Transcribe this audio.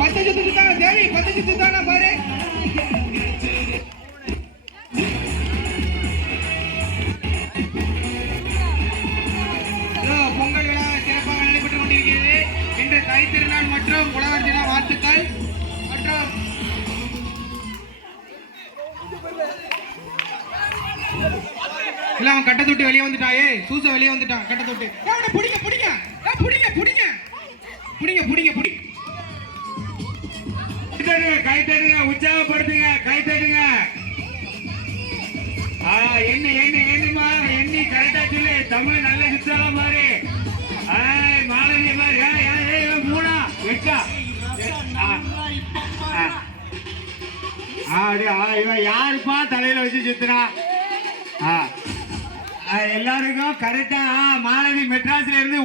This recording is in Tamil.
10 சுத்து சுத்தாங்க தேவி 10 சுத்து சுத்தாங்க பாரு. பொங்கல் விழா சிறப்பாக நடைபெற்றுக் கொண்டிருக்கிறது. இன்று தை திருநாள் மற்றும் உழவர் தின வாழ்த்துக்கள். மற்றும் இல்ல அவன் கட்ட தொட்டு வெளியே வந்துட்டாயே, சூச வெளியே வந்துட்டான் கட்ட தொட்டு. புடிங்க புடிங்க புடிங்க புடிங்க புடிங்க புடிங்க புடி. கை தட்டுங்க, உற்சாகப்படுத்துங்க, கை தட்டுங்க. எண்ணி எண்ணி எண்ணிமா எண்ணி கரெக்டா சொல்லு. தமிழ் நல்ல சுத்தலாம் மாதிரி மாணவிய மாதிரி 3 8 இவன் யாருப்பா தலையில வச்சு சுத்துறா? எல்லாருக்கும் கரெக்டா மாணவி மெட்ராஸ்ல இருந்து